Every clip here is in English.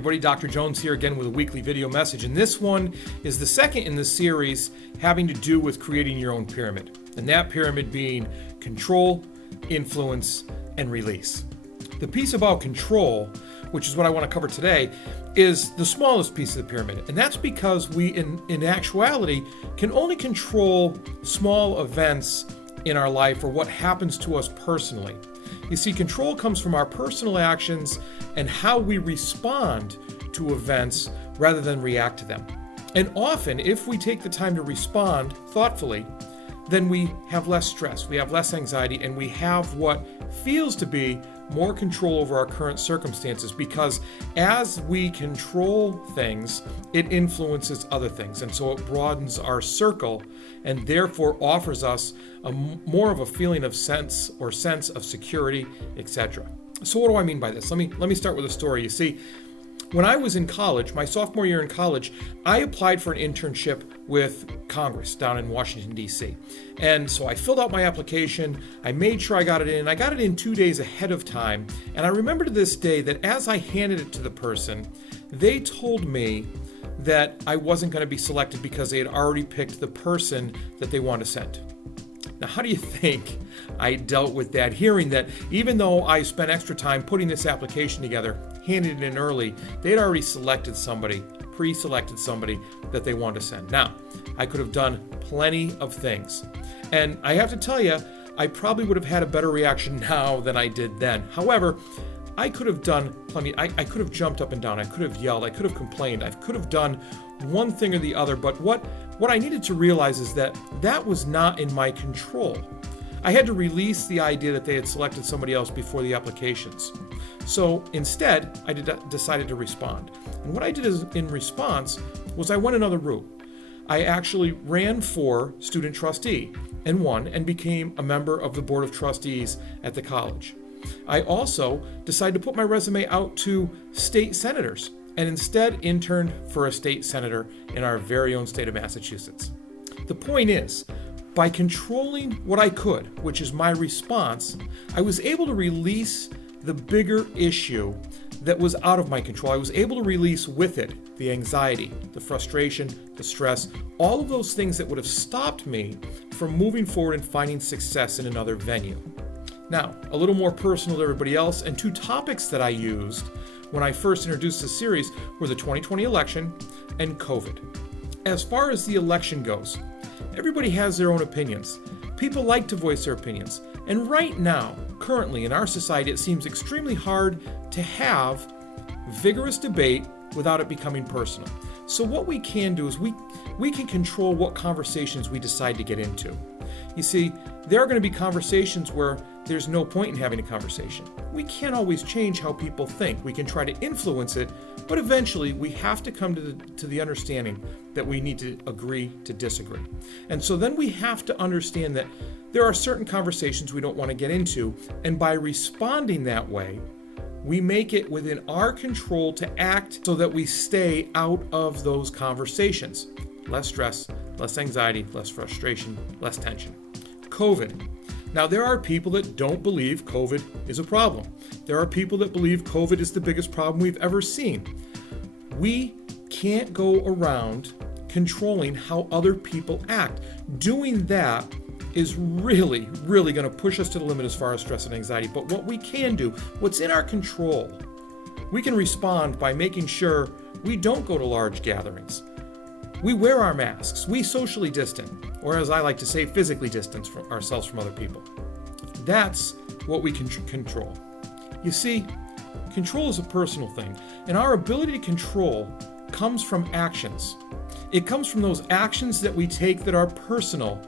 everybody, Dr. Jones here again with a weekly video message, and this one is the second in the series having to do with creating your own pyramid, and that pyramid being control, influence, and release. The piece about control, which is what I want to cover today, is the smallest piece of the pyramid, and that's because we, in actuality, can only control small events in our life or what happens to us personally. You see, control comes from our personal actions and how we respond to events rather than react to them. And often, if we take the time to respond thoughtfully, then we have less stress, we have less anxiety, and we have what feels to be more control over our current circumstances, because as we control things, it influences other things. And so it broadens our circle and therefore offers us more of a feeling of sense of security, etc. So what do I mean by this? Let me start with a story. You see, when I was in college, my sophomore year in college, I applied for an internship with Congress down in Washington, D.C. And so I filled out my application, I made sure I got it in. I got it in 2 days ahead of time. And I remember to this day that as I handed it to the person, they told me that I wasn't going to be selected because they had already picked the person that they want to send. Now, how do you think I dealt with that, hearing that even though I spent extra time putting this application together, handed it in early, they'd already pre-selected somebody that they wanted to send. Now, I could have done plenty of things. And I have to tell you, I probably would have had a better reaction now than I did then. However, I could have done plenty. I could have jumped up and down. I could have yelled. I could have complained. I could have done one thing or the other. But what I needed to realize is that that was not in my control. I had to release the idea that they had selected somebody else before the applications. So instead, I decided to respond. And what I did in response was I went another route. I actually ran for student trustee and won and became a member of the board of trustees at the college. I also decided to put my resume out to state senators and instead interned for a state senator in our very own state of Massachusetts. The point is, by controlling what I could, which is my response, I was able to release the bigger issue that was out of my control. I was able to release with it the anxiety, the frustration, the stress, all of those things that would have stopped me from moving forward and finding success in another venue. Now, a little more personal to everybody else, and two topics that I used when I first introduced this series were the 2020 election and COVID. As far as the election goes, everybody has their own opinions. People like to voice their opinions. And right now, currently in our society, it seems extremely hard to have vigorous debate without it becoming personal. So what we can do is we can control what conversations we decide to get into. You see, there are going to be conversations where there's no point in having a conversation. We can't always change how people think. We can try to influence it, but eventually we have to come to the understanding that we need to agree to disagree. And so then we have to understand that there are certain conversations we don't want to get into, and by responding that way, we make it within our control to act so that we stay out of those conversations. Less stress, less anxiety, less frustration, less tension. COVID. Now, there are people that don't believe COVID is a problem. There are people that believe COVID is the biggest problem we've ever seen. We can't go around controlling how other people act. Doing that is really, really going to push us to the limit as far as stress and anxiety. But what we can do, what's in our control, we can respond by making sure we don't go to large gatherings. We wear our masks, we socially distance, or as I like to say, physically distance from ourselves from other people. That's what we can control. You see, control is a personal thing, and our ability to control comes from actions. It comes from those actions that we take that are personal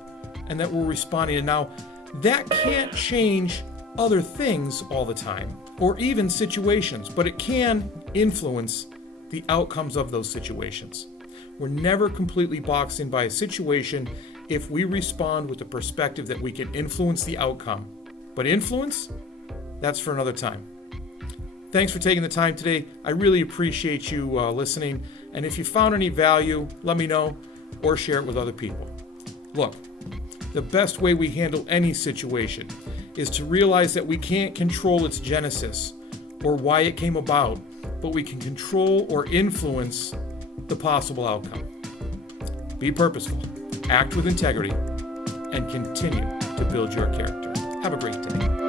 and that we're responding to. Now, that can't change other things all the time, or even situations, but it can influence the outcomes of those situations. We're never completely boxed in by a situation if we respond with the perspective that we can influence the outcome. But influence, that's for another time. Thanks for taking the time today. I really appreciate you listening. And if you found any value, let me know or share it with other people. Look, the best way we handle any situation is to realize that we can't control its genesis or why it came about, but we can control or influence the possible outcome. Be purposeful, act with integrity, and continue to build your character. Have a great day.